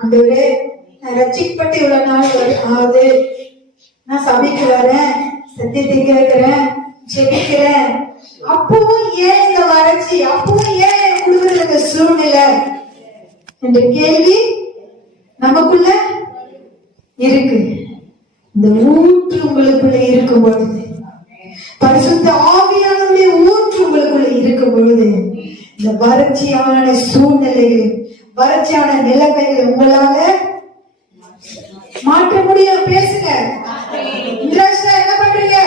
ஆண்டவரே, நான் ரட்சிக்கப்பட்டு இவ்வளவு நாள் ஆகுது, நான் சபைக்கு வரேன், சத்தியத்தை கேட்கிறேன், ஜெபிக்கிறேன், அப்பவும் ஏன் இந்த வறட்சி, அப்பவும் ஏன் என் குடும்பத்துல இந்த சூழ்நிலை என்ற கேள்வி நமக்குள்ள இருக்கு. இந்த ஊற்று உங்களுக்குள்ள இருக்கும் பொழுது, பரிசுத்த ஆவியானவருடைய ஊற்று உங்களுக்குள்ள இருக்கும் பொழுது, இந்த வறட்சியான சூழ்நிலைகள், வறட்சியான நிலைமைகளை உங்களால மாற்ற முடியும். பேசுங்க. என்ன பண்றீங்க?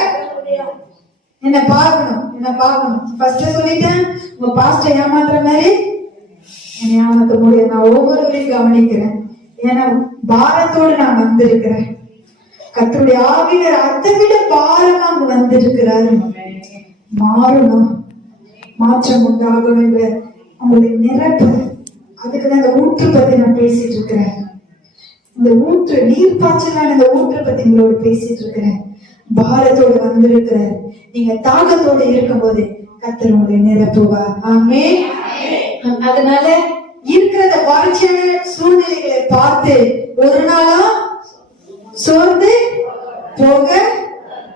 என்ன பார்க்கணும், என்ன பார்க்கணும். ஃபர்ஸ்ட் சொல்லிட்டேன், உங்க பாஸ்டர் ஏமாத்துற மாதிரி என்னை ஏமாத்த முடியும். நான் ஒவ்வொருவரையும் கவனிக்கிறேன். ஏன்னா பாரத்தோடு நான் வந்திருக்கிறேன். கர்த்தருடைய ஆவியர் அதை விட பாரமா அங்க வந்திருக்கிறாரு. மாறணும், மாற்றம் உண்டாகணும் என்ற அவங்களுடைய நிரப்பு. அதுக்குதான் இந்த ஊற்று பத்தி நான் பேசிட்டு இருக்கிறேன். இந்த ஊற்று, நீர் பாய்ச்சலான இந்த ஊற்று பத்தி உங்களோட பேசிட்டு இருக்கிறேன். பாரத்தோடு வந்திருக்கிறார். நீங்க தாகத்தோடு இருக்கும் போது கர்த்தர் உங்களை நிரப்புவா. ஆமென். அதனால இருக்கிற வறட்சியான சூழ்நிலைகளை பார்த்து ஒரு நாளா சோர்ந்து போக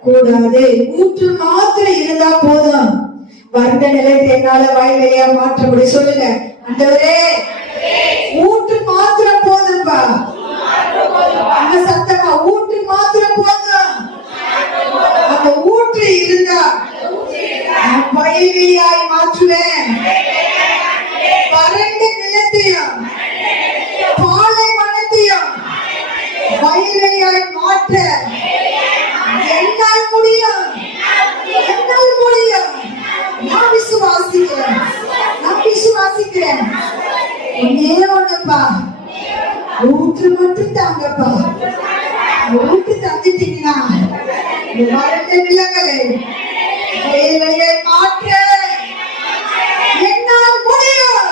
கூடாது. ஊற்று மாத்திரம் இருந்தா போதும். வறண்ட நிலையத்தை என்னால வயலையா மாற்ற முடியும். சொல்லுங்க, ஆண்டவரே ஊற்று மாத்திரம் போதும்பா. அந்த சத்தமா ஊற்று மாத்திரம் போதும். அந்த ஊற்று இருந்தா நான் வயலையாய் மாற்றுவேன். வறண்ட நிலத்தையும் பாலைவனத்தையும் வயலையாய் மாற்ற என்னால் முடியும். என்னால் முடியும். நான் விசுவாசிக்கிறேன். நான் விசுவாசிக்கிறேன். ஒன்னே ஒண்ணுப்பா, ஊற்று மட்டும் தாங்கப்பா. ஊற்று தந்துட்டீங்கன்னா வறண்ட நிலங்களை வயலையாய் மாற்ற என்னால் முடியும்.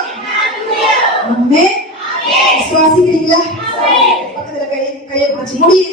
விசுவாசிக்கிறீங்களா? பக்கத்துல கையை பிடிச்சு முடியும்.